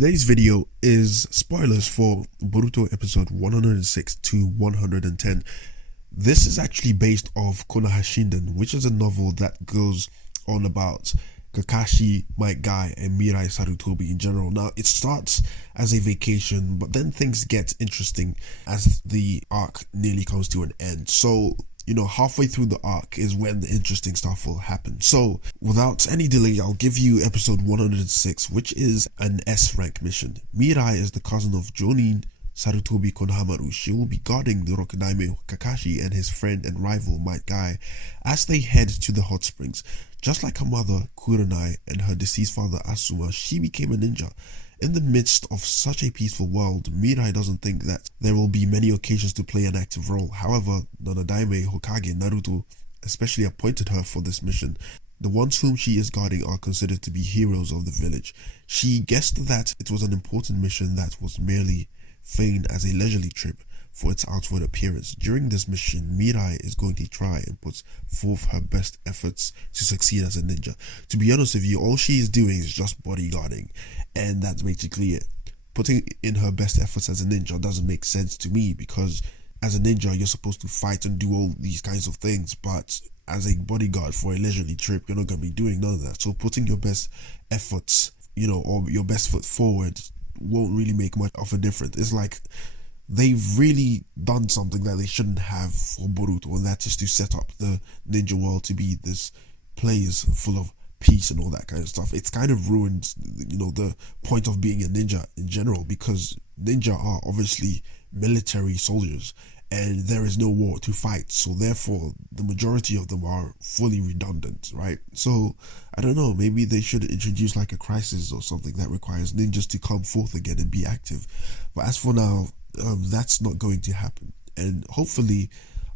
Today's video is spoilers for Boruto episode 106 to 110. This is actually based off Konohagakure, which is a novel that goes on about Kakashi, Might Guy, and Mirai Sarutobi in general. Now, it starts as a vacation, but then things get interesting as the arc nearly comes to an end. So, halfway through the arc is when the interesting stuff will happen. So, without any delay, I'll give you episode 106, which is an S rank mission. Mirai is the cousin of Jonin Sarutobi Konohamaru. She will be guarding the Rokudaime Kakashi and his friend and rival Might Guy as they head to the hot springs. Just like her mother Kurenai and her deceased father Asuma, she became a ninja. In the midst of such a peaceful world, Mirai doesn't think that there will be many occasions to play an active role. However, Nonadaime Hokage Naruto especially appointed her for this mission. The ones whom she is guarding are considered to be heroes of the village. She guessed that it was an important mission that was merely feigned as a leisurely trip for its outward appearance. During this mission, Mirai is going to try and put forth her best efforts to succeed as a ninja. To be honest with you, all she is doing is just bodyguarding, and that's basically it. Putting in her best efforts as a ninja doesn't make sense to me, because as a ninja, you're supposed to fight and do all these kinds of things, but as a bodyguard for a leisurely trip, you're not going to be doing none of that. So putting your best efforts, or your best foot forward won't really make much of a difference. It's like they've really done something that they shouldn't have for Boruto, and that is to set up the ninja world to be this place full of peace and all that kind of stuff. It's kind of ruined, the point of being a ninja in general, because ninja are obviously military soldiers and there is no war to fight, so therefore the majority of them are fully redundant, right? So I don't know, maybe they should introduce like a crisis or something that requires ninjas to come forth again and be active. But as for now, that's not going to happen, and hopefully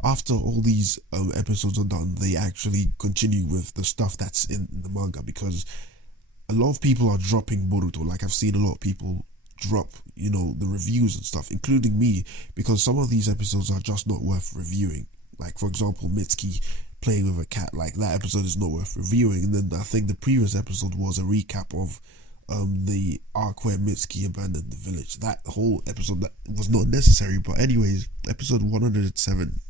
after all these episodes are done, they actually continue with the stuff that's in the manga, because a lot of people are dropping Boruto. Like, I've seen a lot of people drop the reviews and stuff, including me, because some of these episodes are just not worth reviewing. Like, for example, Mitsuki playing with a cat, like that episode is not worth reviewing. And then I think the previous episode was a recap of the arc where Mitsuki abandoned the village. That whole episode that was not necessary. But anyways, episode 107,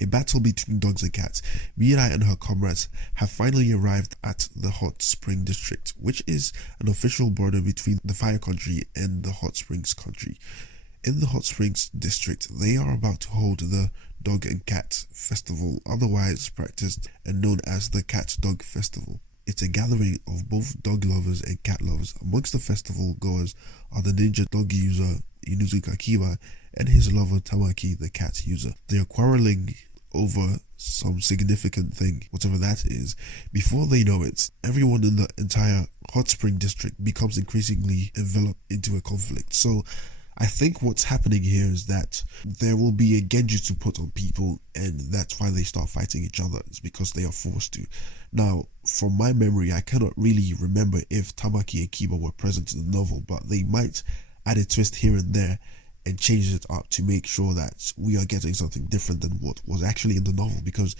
a battle between dogs and cats. Mirai and her comrades have finally arrived at the Hot Spring District, which is an official border between the Fire Country and the Hot Springs Country. In the Hot Springs District, they are about to hold the Dog and Cat Festival, otherwise practiced and known as the Cat Dog Festival. It's a gathering of both dog lovers and cat lovers. Amongst the festival goers are the ninja dog user Inuzuka Kiba and his lover Tamaki, the cat user. They are quarreling over some significant thing, whatever that is. Before they know it, everyone in the entire Hot Spring District becomes increasingly enveloped into a conflict. So I think what's happening here is that there will be a genjutsu put on people, and that's why they start fighting each other. It's because they are forced to. Now, from my memory, I cannot really remember if Tamaki and Kiba were present in the novel, but they might add a twist here and there and change it up to make sure that we are getting something different than what was actually in the novel, because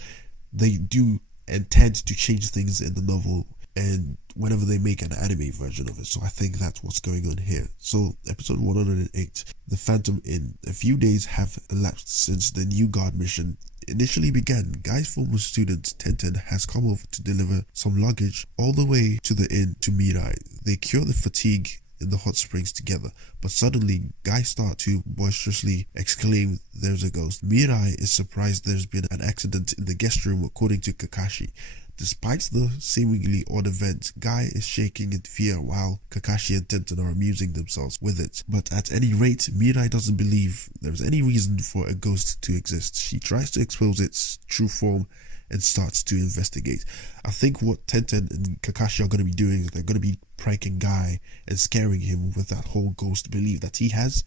they do intend to change things in the novel and whenever they make an anime version of it. So I think that's what's going on here. So episode 108, the Phantom Inn. A few days have elapsed since the new guard mission initially began. Guy's former student Tenten has come over to deliver some luggage all the way to the inn to Mirai. They cure the fatigue in the hot springs together, but suddenly Guy starts to boisterously exclaim, "There's a ghost." Mirai is surprised there's been an accident in the guest room, according to Kakashi. Despite the seemingly odd event, Guy is shaking in fear while Kakashi and Tenten are amusing themselves with it. But at any rate, Mirai doesn't believe there's any reason for a ghost to exist. She tries to expose its true form and starts to investigate. I think what Tenten and Kakashi are going to be doing is they're going to be pranking Guy and scaring him with that whole ghost belief that he has.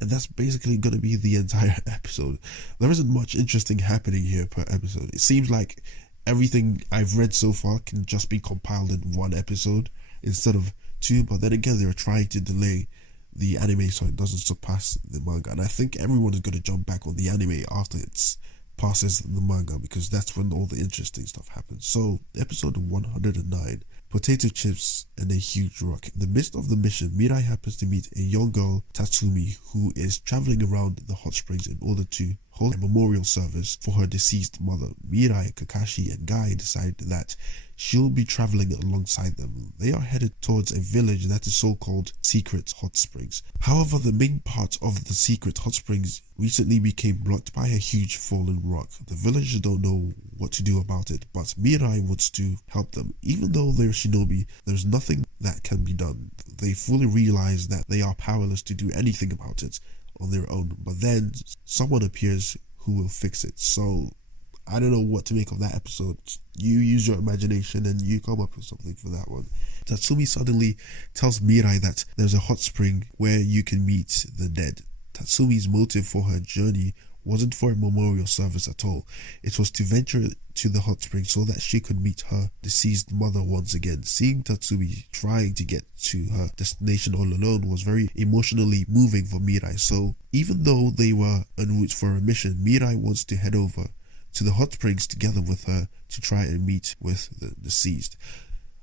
And that's basically going to be the entire episode. There isn't much interesting happening here per episode. It seems like everything I've read so far can just be compiled in one episode instead of two. But then again, they're trying to delay the anime so it doesn't surpass the manga. And I think everyone is going to jump back on the anime after it's passes the manga, because that's when all the interesting stuff happens. So episode 109, potato chips, and a huge rock. In the midst of the mission, Mirai happens to meet a young girl, Tatsumi, who is traveling around the hot springs in order to hold a memorial service for her deceased mother. Mirai, Kakashi, and Guy decide that she'll be traveling alongside them. They are headed towards a village that is so-called Secret Hot Springs. However, the main part of the Secret Hot Springs recently became blocked by a huge fallen rock. The villagers don't know what to do about it, but Mirai wants to help them. Even though they're shinobi, there's nothing that can be done. They fully realize that they are powerless to do anything about it on their own, but then someone appears who will fix it. So I don't know what to make of that episode. You use your imagination and you come up with something for that one. Tatsumi suddenly tells Mirai that there's a hot spring where you can meet the dead. Tatsumi's motive for her journey wasn't for a memorial service at all. It was to venture to the hot spring so that she could meet her deceased mother once again. Seeing Tatsumi trying to get to her destination all alone was very emotionally moving for Mirai. So even though they were en route for a mission, Mirai wants to head over to the hot springs together with her to try and meet with the deceased.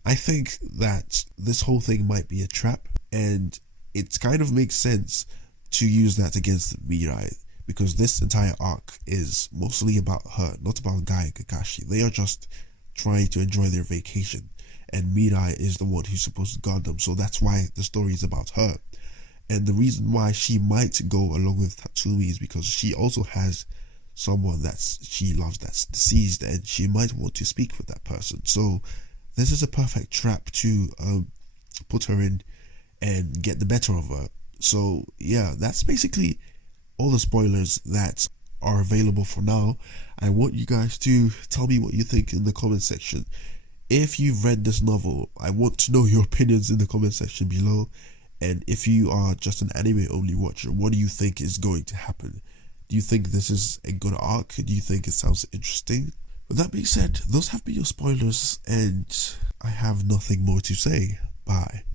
I think that this whole thing might be a trap, and it kind of makes sense to use that against Mirai, because this entire arc is mostly about her, not about Guy and Kakashi. They are just trying to enjoy their vacation, and Mirai is the one who's supposed to guard them, so that's why the story is about her. And the reason why she might go along with Tatsumi is because she also has someone that she loves that's deceased, and she might want to speak with that person. So this is a perfect trap to put her in and get the better of her. So yeah, that's basically all the spoilers that are available for now. I want you guys to tell me what you think in the comment section. If you've read this novel, I want to know your opinions in the comment section below. And if you are just an anime only watcher, what do you think is going to happen? Do you think this is a good arc? Do you think it sounds interesting? With that being said, those have been your spoilers, and I have nothing more to say. Bye.